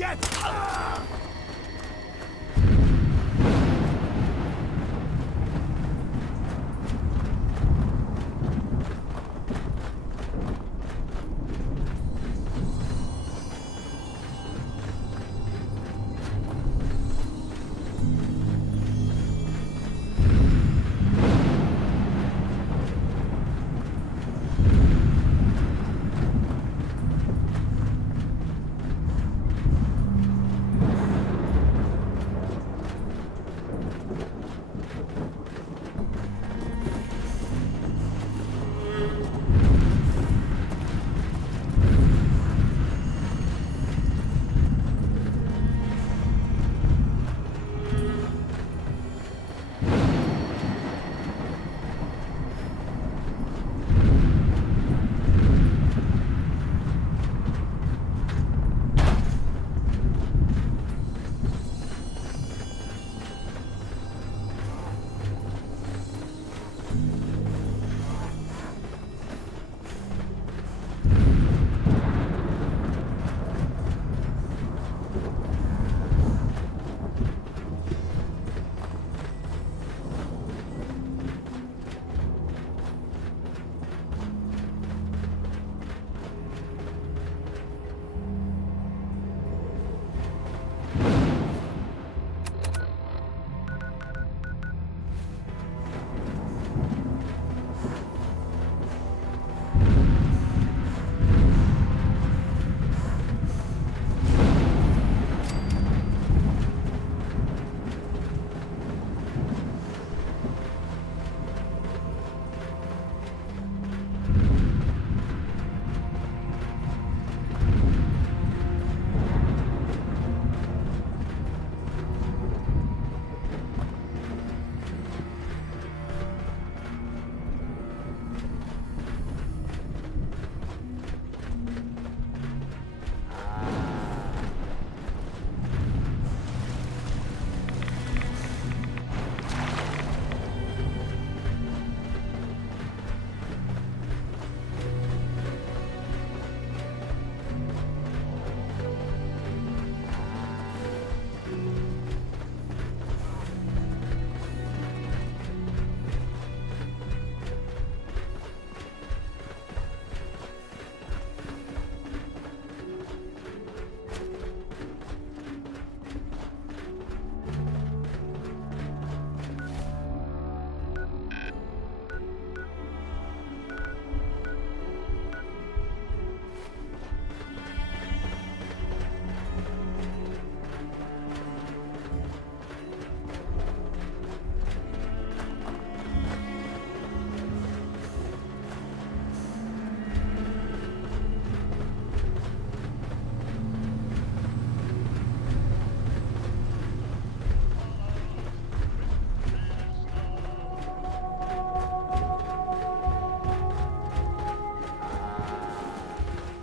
Get!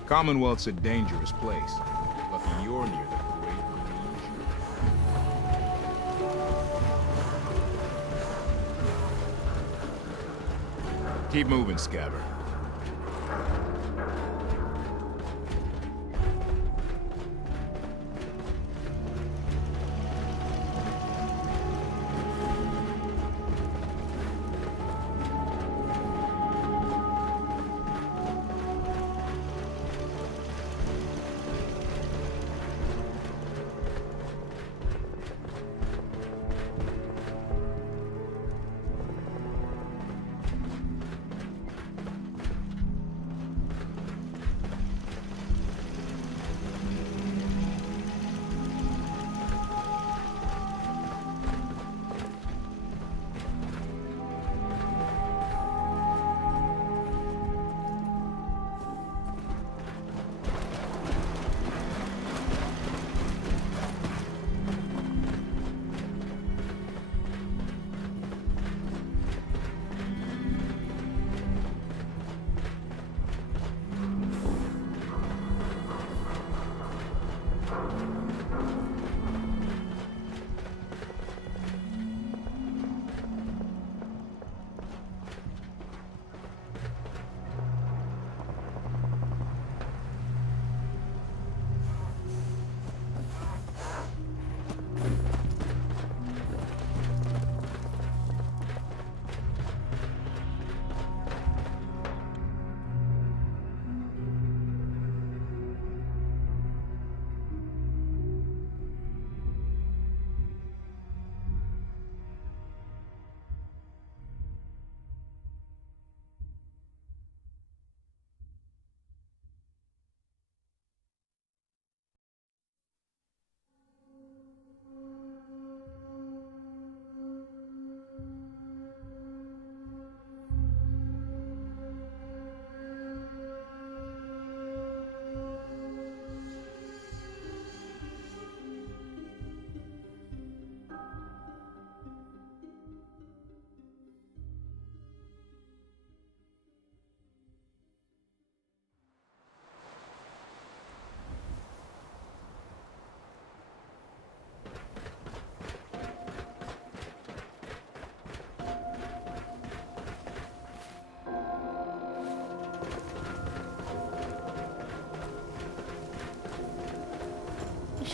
Commonwealth's a dangerous place. Lucky you're near the Great Green. Keep moving, Scabber.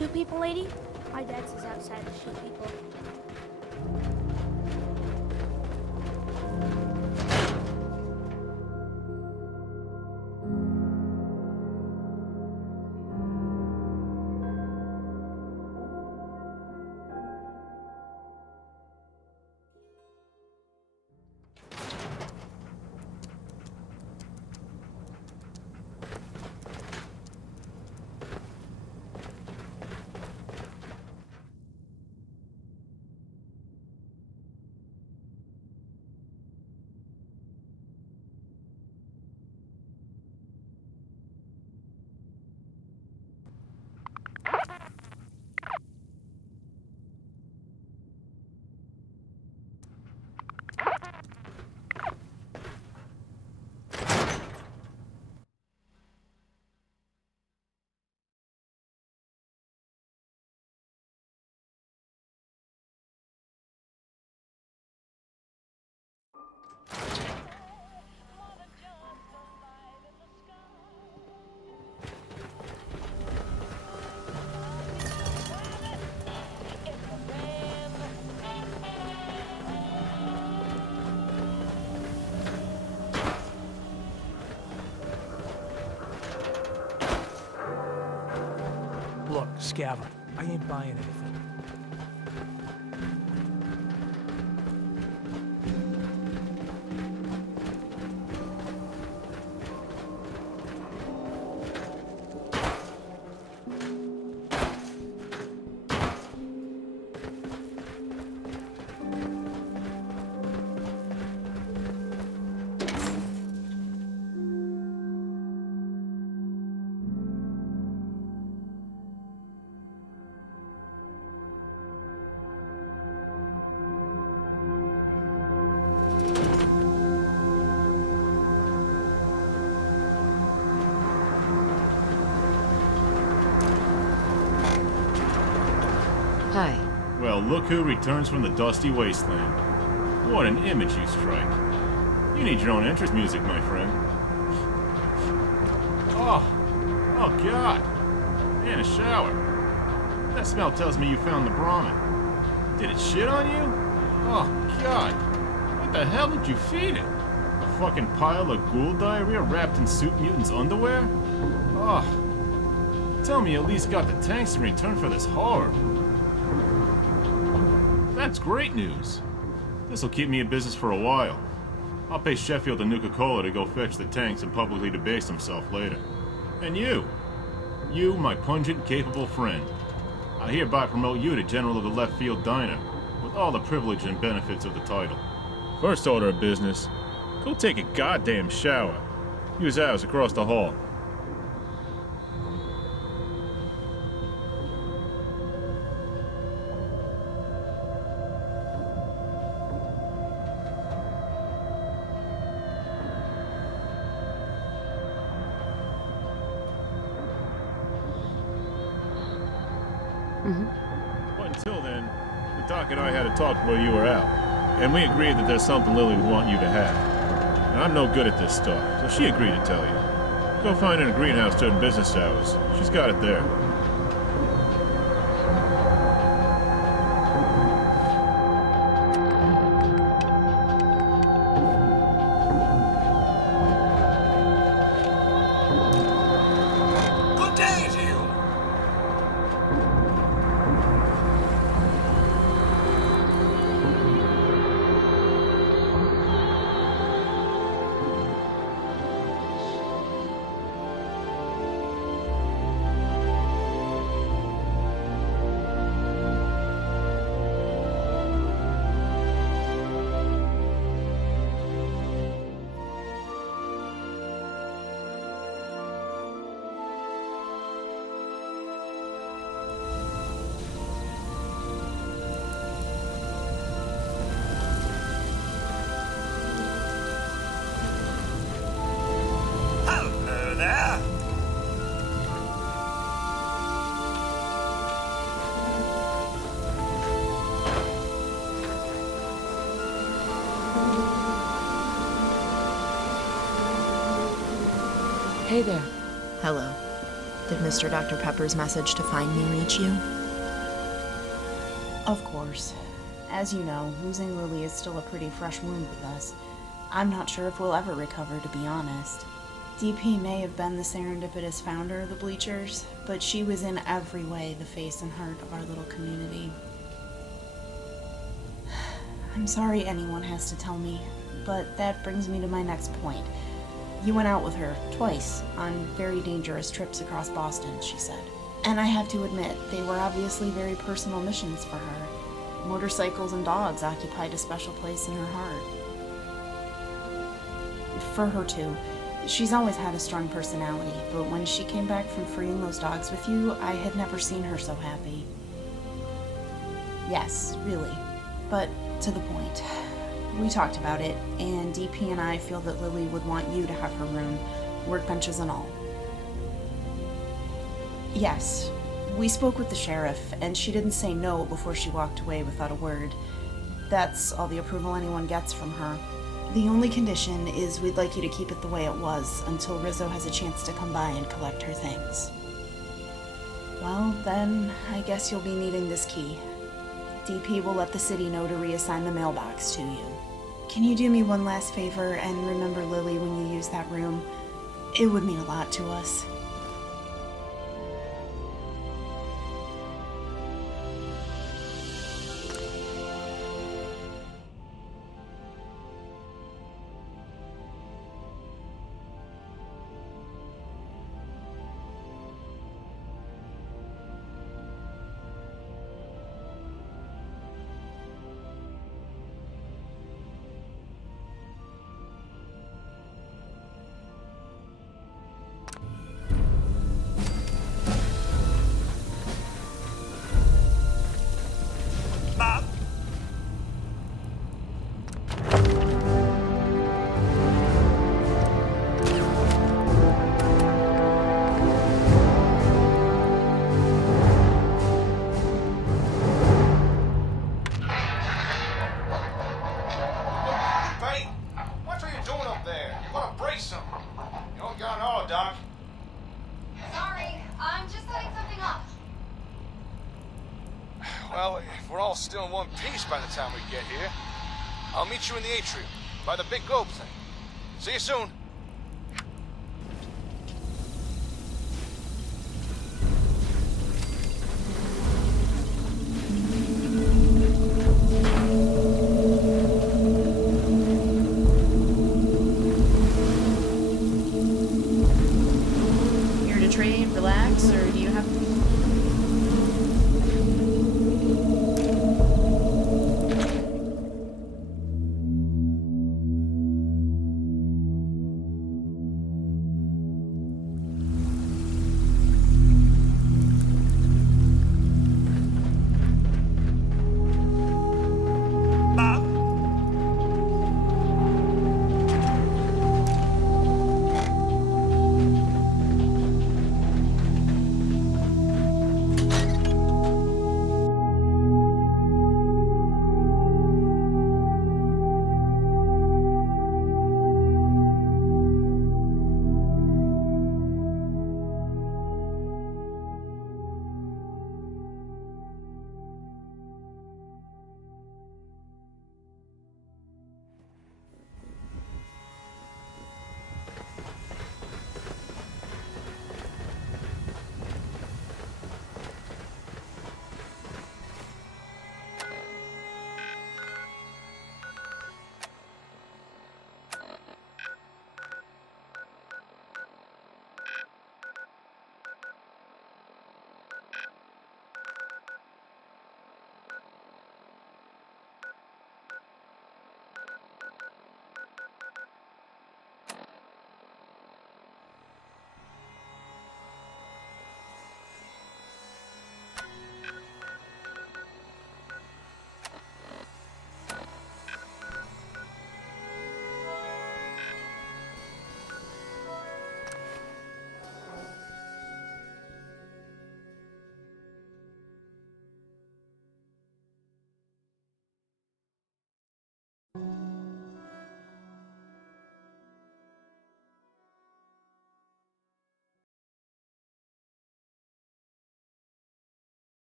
shoot people, lady? My dad says outside to shoot people. Look, Scaver, I ain't buying anything. Hi. Well, look who returns from the dusty wasteland. What an image you strike. You need your own entrance music, my friend. Oh God. And a shower. That smell tells me you found the Brahmin. Did it shit on you? Oh God. What the hell did you feed it? A fucking pile of ghoul diarrhea wrapped in Soup Mutant's underwear? Oh. Tell me you at least got the tanks in return for this horror. That's great news. This'll keep me in business for a while. I'll pay Sheffield and Nuka-Cola to go fetch the tanks and publicly debase himself later. And you, my pungent, capable friend, I hereby promote you to General of the Left Field Diner, with all the privilege and benefits of the title. First order of business, go take a goddamn shower. Use ours across the hall. But until then, the doc and I had a talk while you were out, and we agreed that there's something Lily would want you to have. And I'm no good at this stuff, so she agreed to tell you. Go find her in a greenhouse during business hours. She's got it there. Good day to you. Hello there. Hey there. Hello. Did Mr. Dr. Pepper's message to find me reach you? Of course. As you know, losing Lily is still a pretty fresh wound with us. I'm not sure if we'll ever recover, to be honest. DP may have been the serendipitous founder of the Bleachers, but she was in every way the face and heart of our little community. I'm sorry anyone has to tell me, but that brings me to my next point. You went out with her, twice, on very dangerous trips across Boston, she said. And I have to admit, they were obviously very personal missions for her. Motorcycles and dogs occupied a special place in her heart. For her too. She's always had a strong personality, but when she came back from freeing those dogs with you, I had never seen her so happy. Yes, really. But to the point. We talked about it, and DP and I feel that Lily would want you to have her room, workbenches and all. Yes, we spoke with the sheriff, and she didn't say no before she walked away without a word. That's all the approval anyone gets from her. The only condition is we'd like you to keep it the way it was until Rizzo has a chance to come by and collect her things. Well, then, I guess you'll be needing this key. DP will let the city know to reassign the mailbox to you. Can you do me one last favor and remember Lily when you use that room? It would mean a lot to us. Bob? Buddy, what are you doing up there? You're gonna break something. You don't got all, Doc. Sorry, I'm just setting something up. Well, if we're all still in one piece by the time we get here, I'll meet you in the atrium, by the big globe thing. See you soon. Here to trade, relax, or do you have...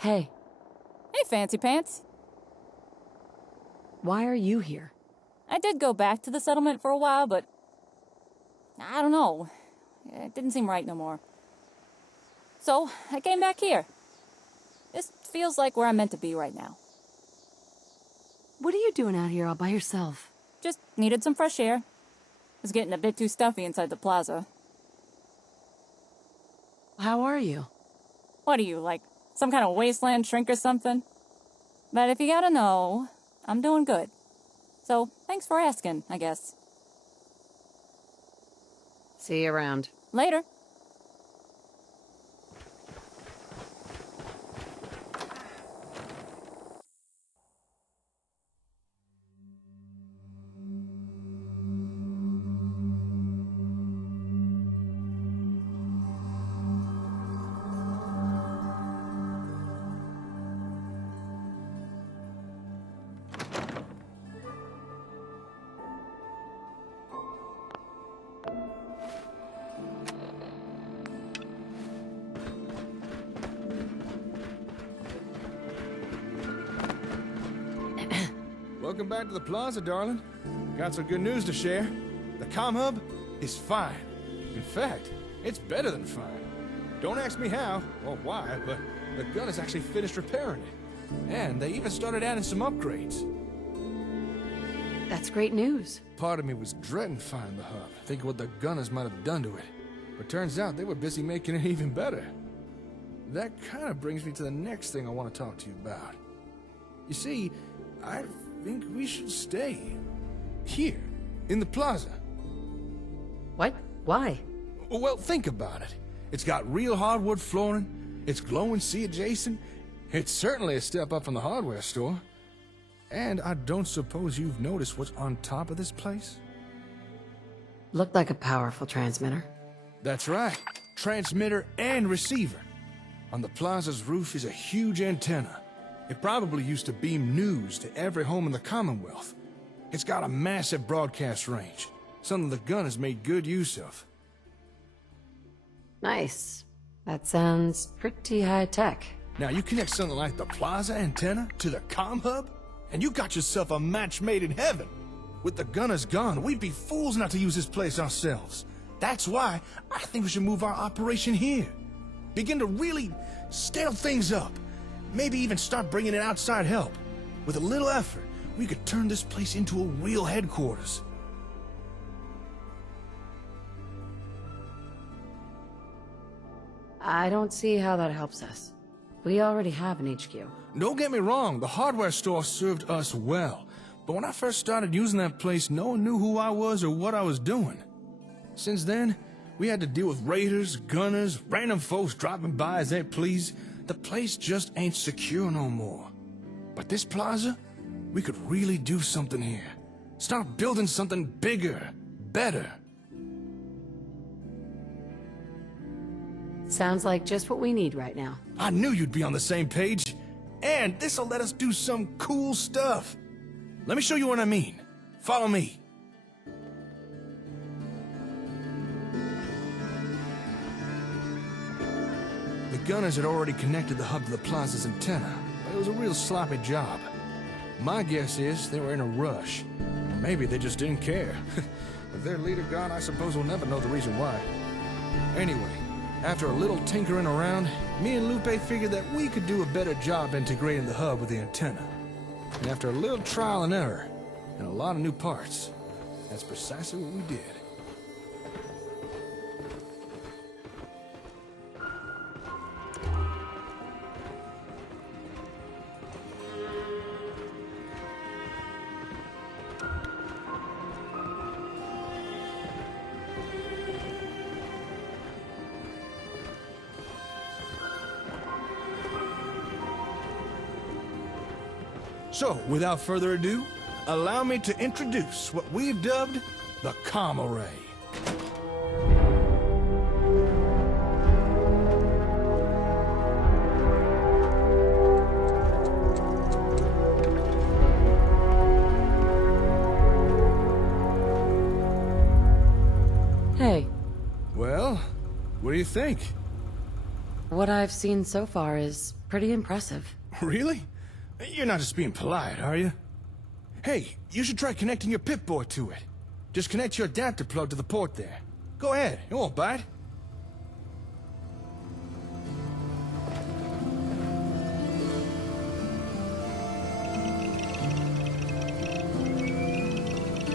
Hey, Hey, Fancy Pants. why are you here? I did go back to the settlement for a while, but I don't know. It didn't seem right no more. So, I came back here. This feels like where I'm meant to be right now. What are you doing out here all by yourself? Just needed some fresh air. Was getting a bit too stuffy inside the plaza. How are you? What are you, like some kind of wasteland shrink or something? But if you gotta know, I'm doing good. So, thanks for asking, I guess. See you around. Later. Welcome back to the plaza, darling. Got some good news to share. The comm hub is fine. In fact, it's better than fine. Don't ask me how or why, but the gun has actually finished repairing it. And they even started adding some upgrades. That's great news. Part of me was dreading finding the hub, thinking what the gunners might have done to it. But turns out they were busy making it even better. That kind of brings me to the next thing I want to talk to you about. You see, I think we should stay here, in the plaza. What? Why? Well, think about it. It's got real hardwood flooring, it's glowing sea adjacent, it's certainly a step up from the hardware store. And I don't suppose you've noticed what's on top of this place? Looked like a powerful transmitter. That's right. Transmitter and receiver. On the plaza's roof is a huge antenna. It probably used to beam news to every home in the Commonwealth. It's got a massive broadcast range, something the gun has made good use of. Nice. That sounds pretty high-tech. Now you connect something like the plaza antenna to the comm hub, and you got yourself a match made in heaven. With the gunners gone, we'd be fools not to use this place ourselves. That's why I think we should move our operation here. Begin to really scale things up. Maybe even start bringing in outside help. With a little effort, we could turn this place into a real headquarters. I don't see how that helps us. We already have an HQ. Don't get me wrong, the hardware store served us well. But when I first started using that place, no one knew who I was or what I was doing. Since then, we had to deal with raiders, gunners, random folks dropping by as they please. The place just ain't secure no more. But this plaza, we could really do something here. Start building something bigger, better. Sounds like just what we need right now. I knew you'd be on the same page. And this'll let us do some cool stuff. Let me show you what I mean. Follow me. The gunners had already connected the hub to the plaza's antenna, but it was a real sloppy job. My guess is they were in a rush. Or maybe they just didn't care. With their leader gone, I suppose we'll never know the reason why. Anyway, after a little tinkering around, me and Lupe figured that we could do a better job integrating the hub with the antenna. And after a little trial and error, and a lot of new parts, that's precisely what we did. So, without further ado, allow me to introduce what we've dubbed the Comma Ray. Hey, Well, what do you think? what I've seen so far is pretty impressive. Really? You're not just being polite, are you? Hey, you should try connecting your Pip-Boy to it. Just connect your adapter plug to the port there. Go ahead, it won't bite.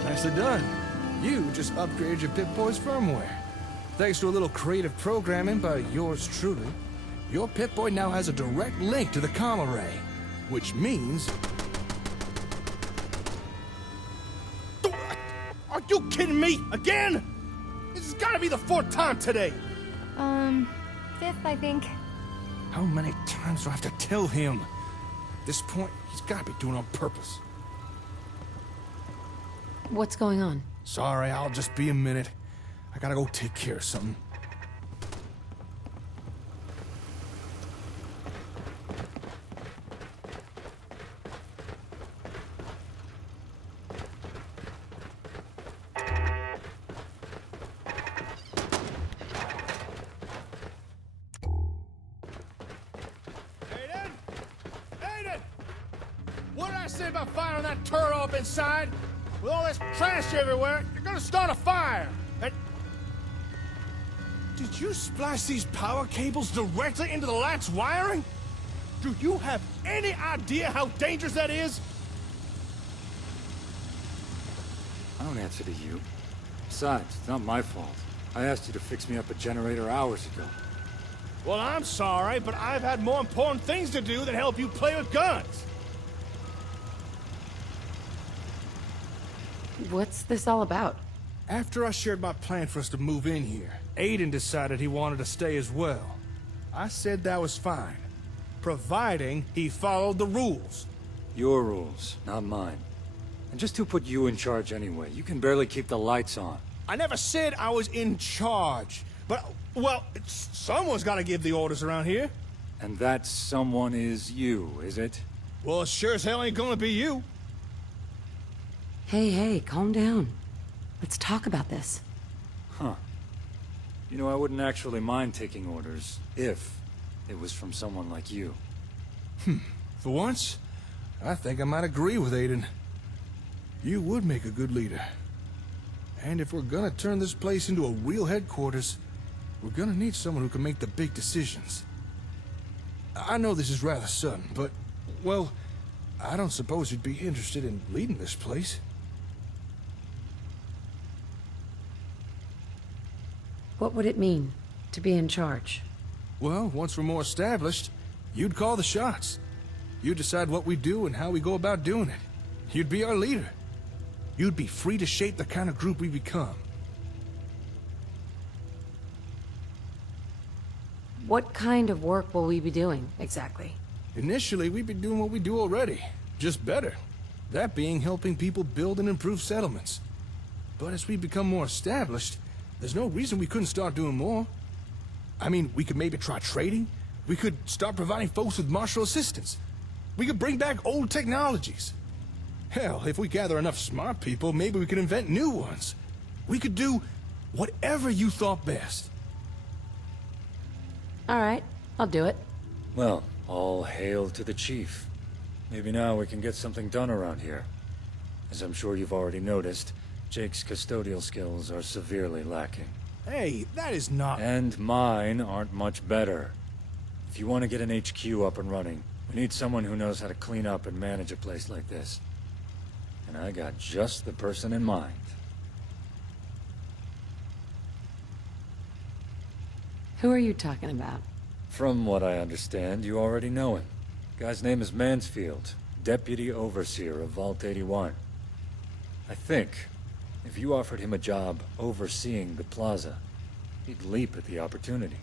Nicely done. You just upgraded your Pip-Boy's firmware. Thanks to a little creative programming by yours truly, your Pip-Boy now has a direct link to the Comma Ray, which means... Are you kidding me? Again? This has got to be the 4th time today. 5th, I think. How many times do I have to tell him? At this point, he's got to be doing it on purpose. What's going on? Sorry, I'll just be a minute. I gotta go take care of something. Aiden! Aiden! What did I say about firing that turret up inside? With all this trash everywhere, you're gonna start a fire! And... Did you splice these power cables directly into the latch wiring? Do you have any idea how dangerous that is? I don't answer to you. Besides, it's not my fault. I asked you to fix me up a generator hours ago. Well, I'm sorry, but I've had more important things to do than help you play with guns. What's this all about? After I shared my plan for us to move in here, Aiden decided he wanted to stay as well. I said that was fine, providing he followed the rules. Your rules, not mine. And just who put you in charge anyway? You can barely keep the lights on. I never said I was in charge, but, well, someone's got to give the orders around here. And that someone is you, is it? Well, it sure as hell ain't gonna be you. Hey, calm down. Let's talk about this. Huh. You know, I wouldn't actually mind taking orders, if it was from someone like you. For once, I think I might agree with Aiden. You would make a good leader. And if we're gonna turn this place into a real headquarters, we're gonna need someone who can make the big decisions. I know this is rather sudden, but, well, I don't suppose you'd be interested in leading this place. What would it mean to be in charge? Well, once we're more established, you'd call the shots. You'd decide what we do and how we go about doing it. You'd be our leader. You'd be free to shape the kind of group we become. What kind of work will we be doing, exactly? Initially, we'd be doing what we do already, just better. That being helping people build and improve settlements. But as we become more established, there's no reason we couldn't start doing more. I mean, we could maybe try trading. We could start providing folks with martial assistance. We could bring back old technologies. Hell, if we gather enough smart people, maybe we could invent new ones. We could do whatever you thought best. All right, I'll do it. Well, all hail to the chief. Maybe now we can get something done around here. As I'm sure you've already noticed, Jake's custodial skills are severely lacking. Hey, that is not... And mine aren't much better. If you want to get an HQ up and running, we need someone who knows how to clean up and manage a place like this. And I got just the person in mind. Who are you talking about? From what I understand, you already know him. Guy's name is Mansfield, Deputy Overseer of Vault 81. I think if you offered him a job overseeing the plaza, he'd leap at the opportunity.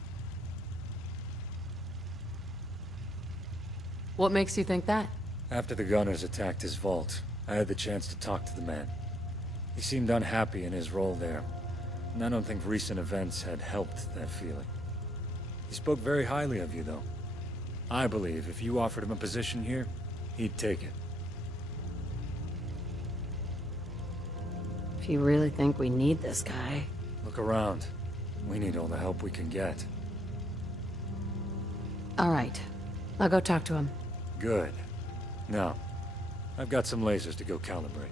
What makes you think that? After the gunners attacked his vault, I had the chance to talk to the man. He seemed unhappy in his role there, and I don't think recent events had helped that feeling. He spoke very highly of you, though. I believe if you offered him a position here, he'd take it. If you really think we need this guy... Look around. We need all the help we can get. All right. I'll go talk to him. Good. Now, I've got some lasers to go calibrate.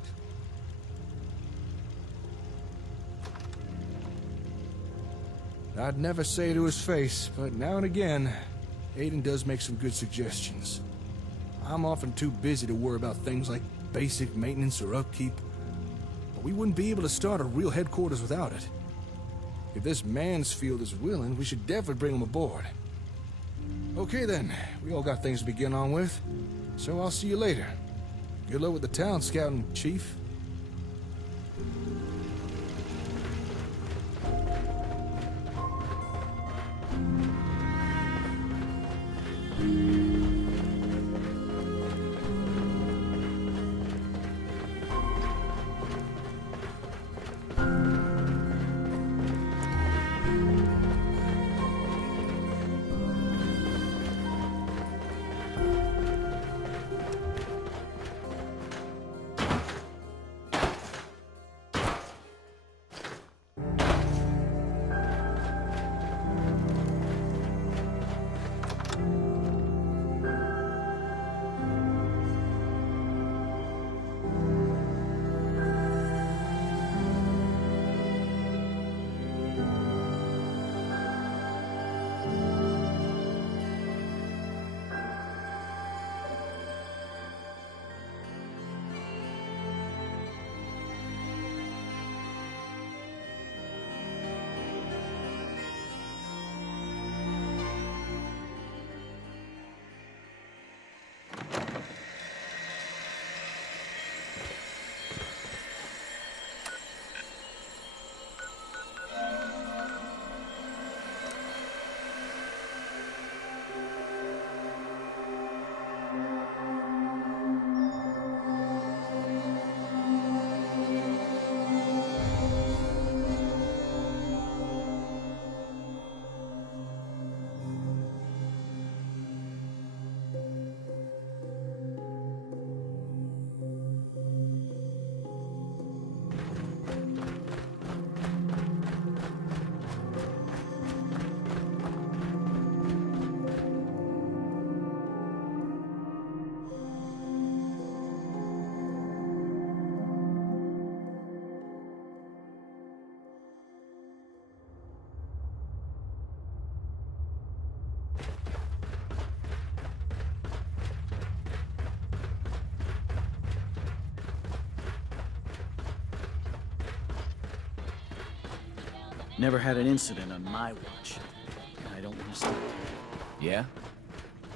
I'd never say it to his face, but now and again, Aiden does make some good suggestions. I'm often too busy to worry about things like basic maintenance or upkeep, but we wouldn't be able to start a real headquarters without it. If this Mansfield is willing, we should definitely bring him aboard. Okay then, we all got things to begin on with, so I'll see you later. Good luck with the town scouting, Chief. Never had an incident on my watch. And I don't want to stop. Yeah?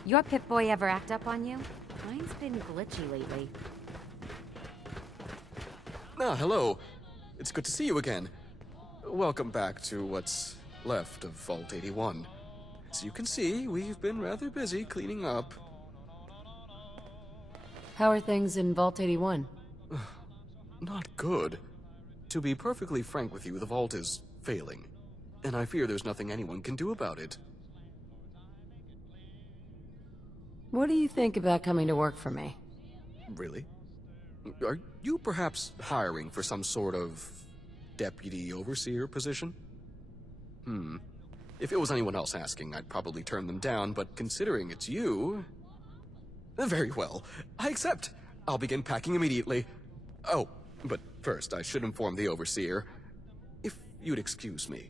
Your Pip-Boy ever act up on you? Mine's been glitchy lately. Ah, hello. It's good to see you again. Welcome back to what's left of Vault 81. As you can see, we've been rather busy cleaning up. How are things in Vault 81? Not good. To be perfectly frank with you, the Vault is failing. And I fear there's nothing anyone can do about it. What do you think about coming to work for me? Really? Are you perhaps hiring for some sort of deputy overseer position? If it was anyone else asking, I'd probably turn them down, but considering it's you... Very well. I accept. I'll begin packing immediately. Oh, but first I should inform the overseer. If you'd excuse me.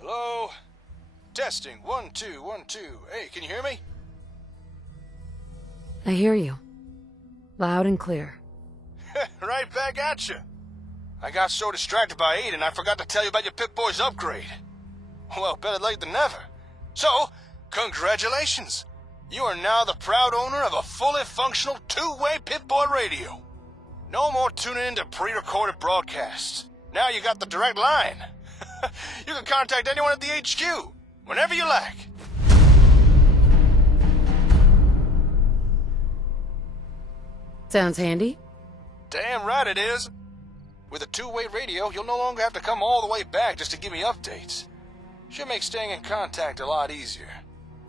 Hello? Testing. 1, 2, 1, 2. Hey, can you hear me? I hear you. Loud and clear. Right back at you. I got so distracted by Aiden, I forgot to tell you about your Pip-Boy's upgrade. Well, better late than never. So, congratulations. You are now the proud owner of a fully functional two-way Pip-Boy radio. No more tuning into pre-recorded broadcasts. Now you got the direct line. You can contact anyone at the HQ, whenever you like. Sounds handy. Damn right it is. With a two-way radio, you'll no longer have to come all the way back just to give me updates. Should make staying in contact a lot easier.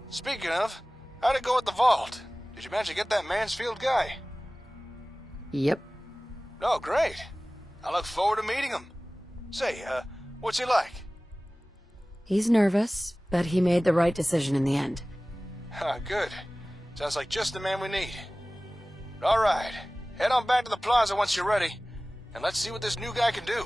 Speaking of, how'd it go at the vault? Did you manage to get that Mansfield guy? Yep. Oh, great. I look forward to meeting him. Say, what's he like? He's nervous, but he made the right decision in the end. Good. Sounds like just the man we need. All right. Head on back to the plaza once you're ready, and let's see what this new guy can do.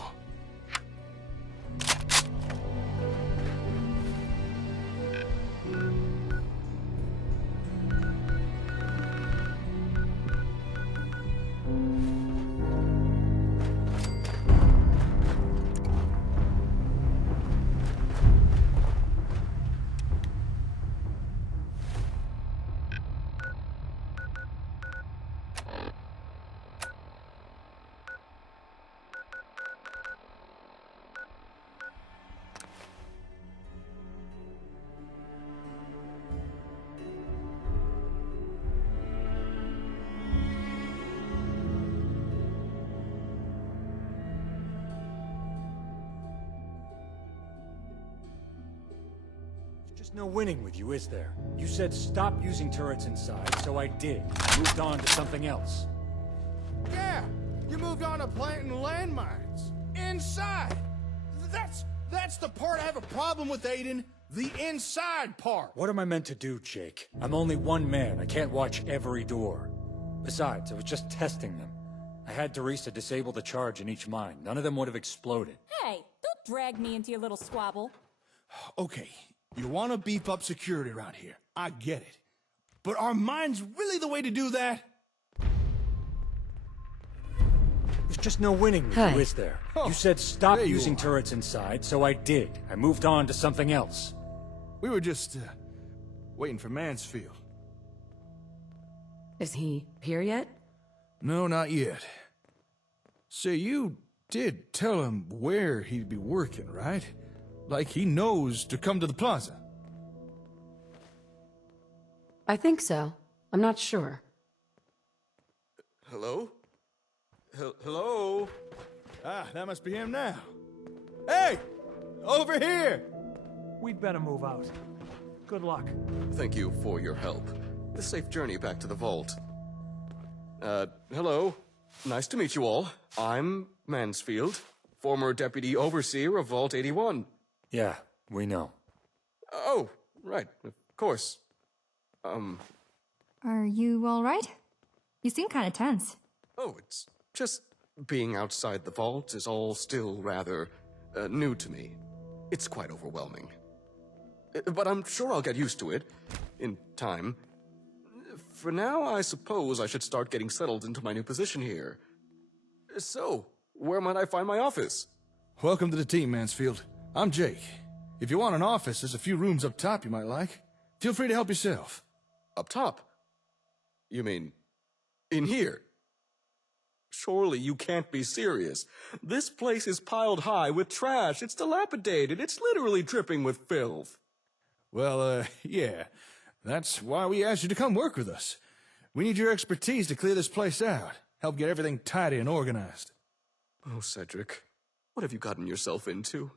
There's no winning with you, is there? You said stop using turrets inside, so I did. Moved on to something else. Yeah, you moved on to planting landmines. Inside. That's the part I have a problem with, Aiden. The inside part. What am I meant to do, Jake? I'm only one man. I can't watch every door. Besides, I was just testing them. I had Teresa disable the charge in each mine. None of them would have exploded. Hey, don't drag me into your little squabble. Okay, you want to beef up security around here. I get it. But are mines really the way to do that? There's just no winning with you, is there? You said stop using turrets inside, so I did. I moved on to something else. We were just, waiting for Mansfield. Is he here yet? No, not yet. So you did tell him where he'd be working, right? Like he knows to come to the plaza. I think so. I'm not sure. Hello? Hello? Ah, that must be him now. Hey! Over here! We'd better move out. Good luck. Thank you for your help. A safe journey back to the vault. Hello. Nice to meet you all. I'm Mansfield, former Deputy Overseer of Vault 81. Yeah, we know. Oh, right, of course. Are you all right? You seem kind of tense. Oh, it's just being outside the vault is all still rather new to me. It's quite overwhelming. But I'm sure I'll get used to it in time. For now, I suppose I should start getting settled into my new position here. So, where might I find my office? Welcome to the team, Mansfield. I'm Jake. If you want an office, there's a few rooms up top you might like. Feel free to help yourself. Up top? You mean, in here? Surely you can't be serious. This place is piled high with trash. It's dilapidated. It's literally dripping with filth. Well, yeah. That's why we asked you to come work with us. We need your expertise to clear this place out. Help get everything tidy and organized. Oh, Cedric. What have you gotten yourself into?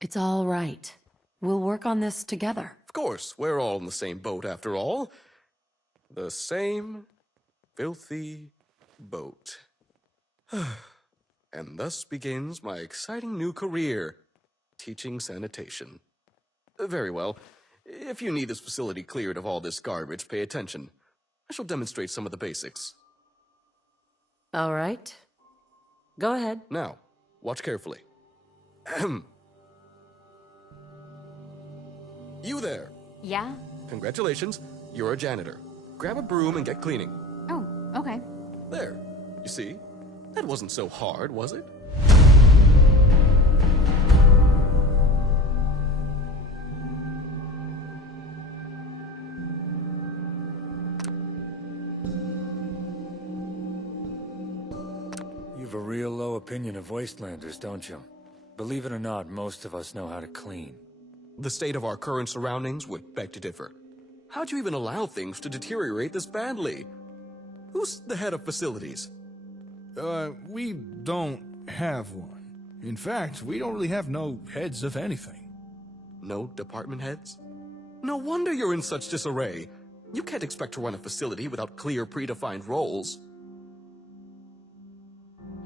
It's all right. We'll work on this together. Of course, we're all in the same boat after all. The same filthy boat. And thus begins my exciting new career, teaching sanitation. Very well. If you need this facility cleared of all this garbage, pay attention. I shall demonstrate some of the basics. All right. Go ahead. Now, Watch carefully. Ahem. You there! Yeah? Congratulations, you're a janitor. Grab a broom and get cleaning. Oh, okay. There. You see? That wasn't so hard, was it? You've a real low opinion of wastelanders, don't you? Believe it or not, most of us know how to clean. The state of our current surroundings would beg to differ. How'd you even allow things to deteriorate this badly? Who's the head of facilities? We don't have one. In fact, we don't really have no heads of anything. No department heads? No wonder you're in such disarray. You can't expect to run a facility without clear, predefined roles.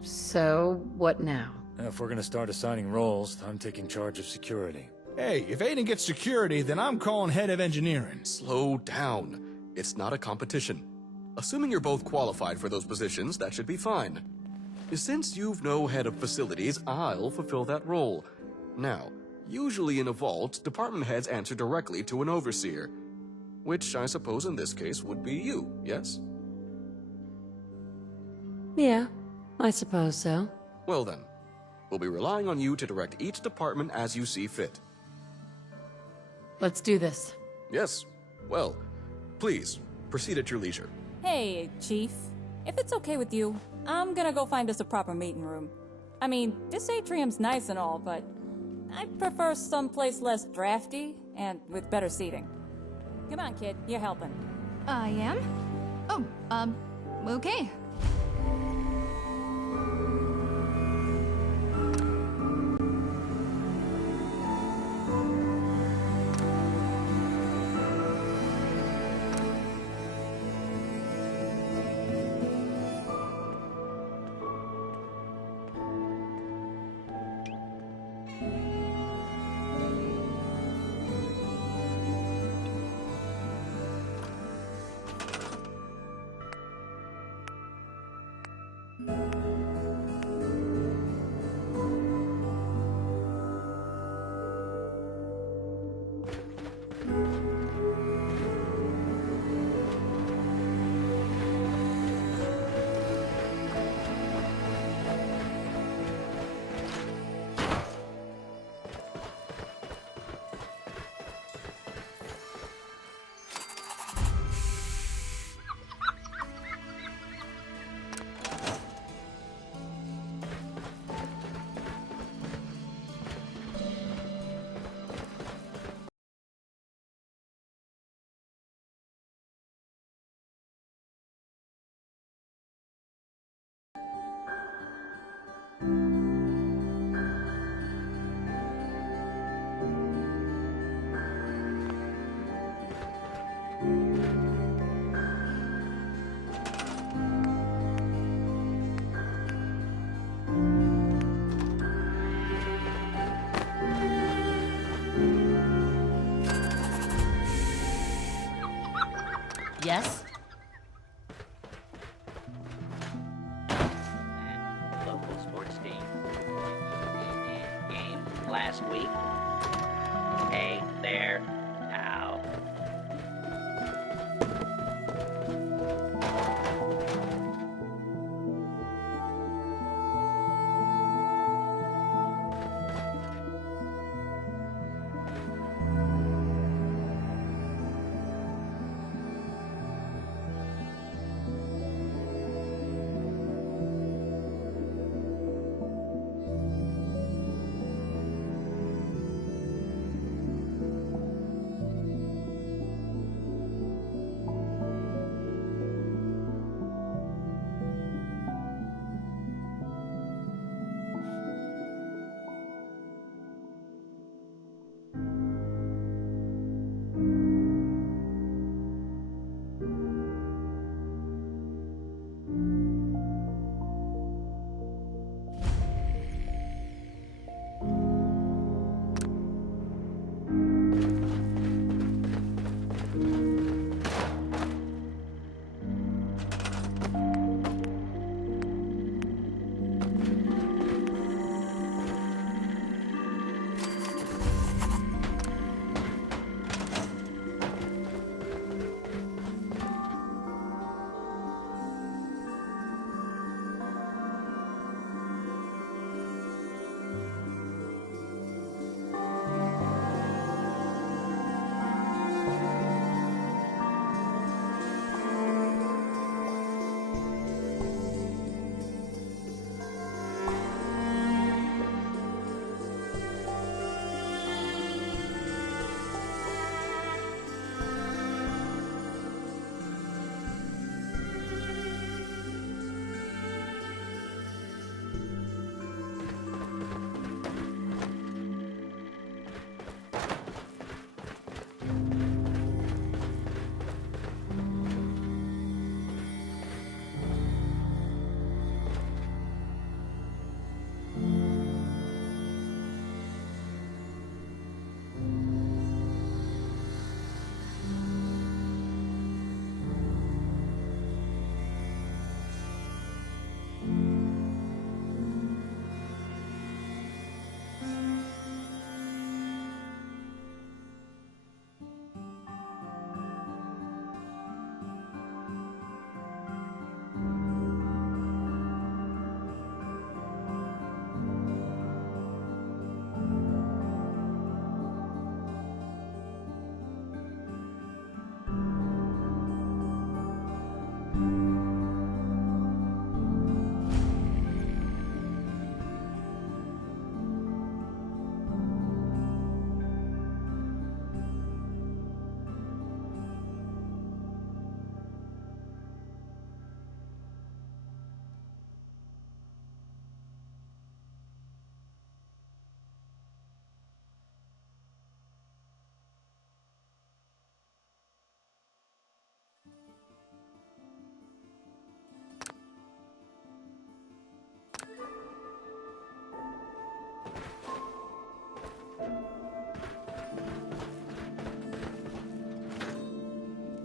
So, what now? If we're gonna start assigning roles, I'm taking charge of security. Hey, if Aiden gets security, then I'm calling head of engineering. Slow down. It's not a competition. Assuming you're both qualified for those positions, that should be fine. Since you've no head of facilities, I'll fulfill that role. Now, usually in a vault, department heads answer directly to an overseer. Which I suppose in this case would be you, yes? Yeah, I suppose so. Well then, we'll be relying on you to direct each department as you see fit. Let's do this. Yes. Well, please, proceed at your leisure. Hey, Chief. If it's okay with you, I'm gonna go find us a proper meeting room. I mean, this atrium's nice and all, but I prefer someplace less drafty and with better seating. Come on, kid, you're helping. I am? Oh, okay. Yes? Local sports team. Game last week. Hey, there. Now.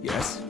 Yes?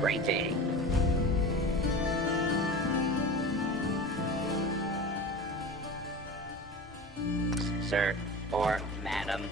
Greeting. Sir or madam.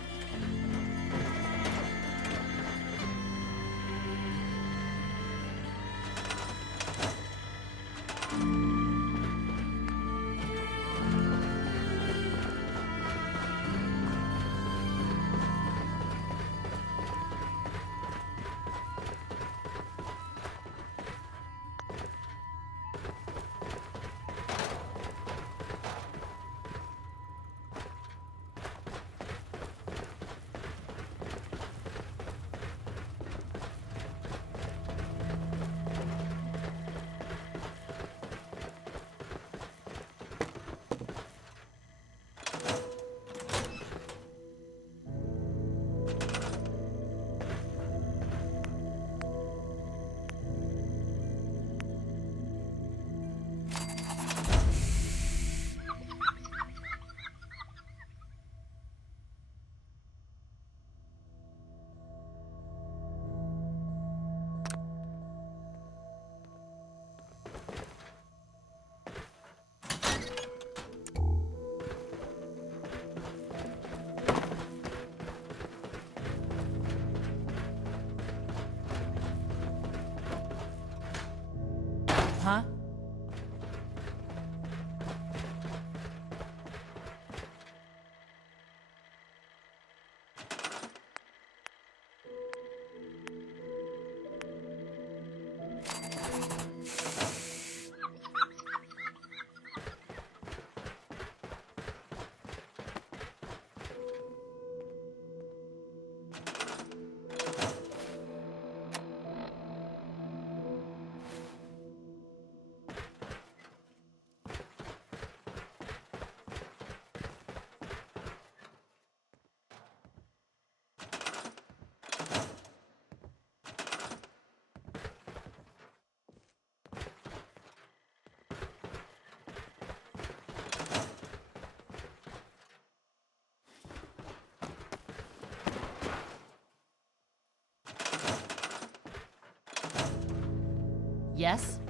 Yes?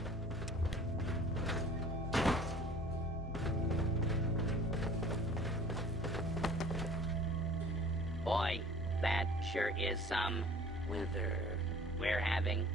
Boy, that sure is some weather we're having.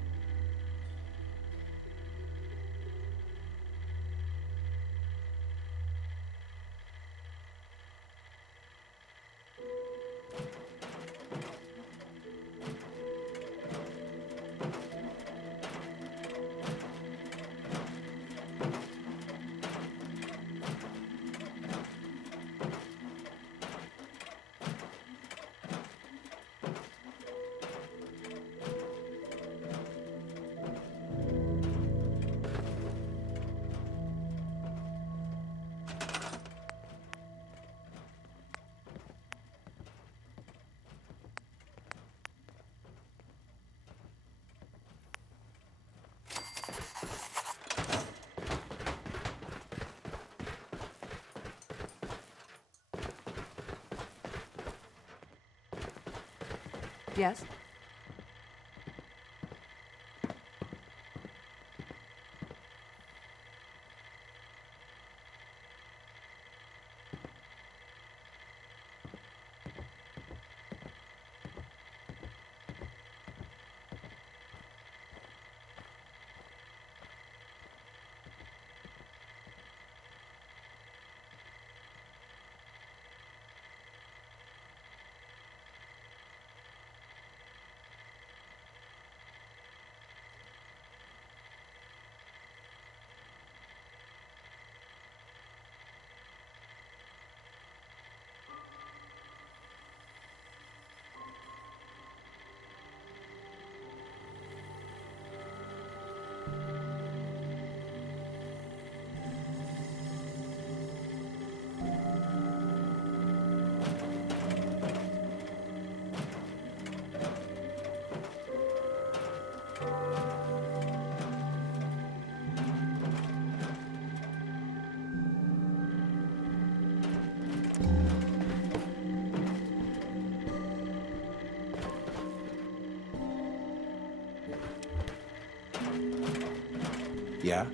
Yes? Yeah?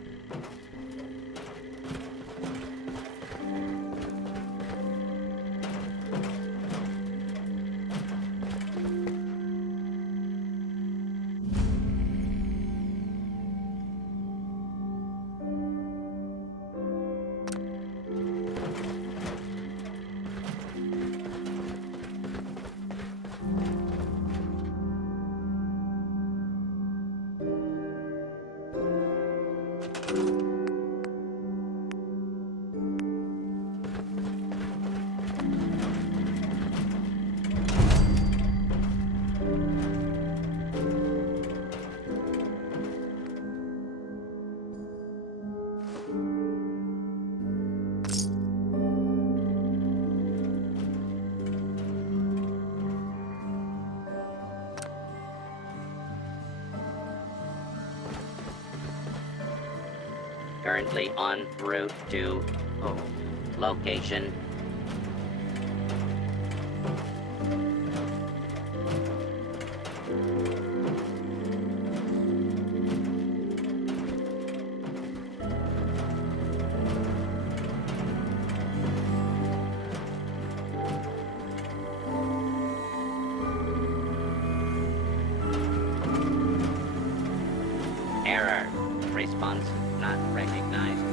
Currently en route to location. Error. Response not recognized.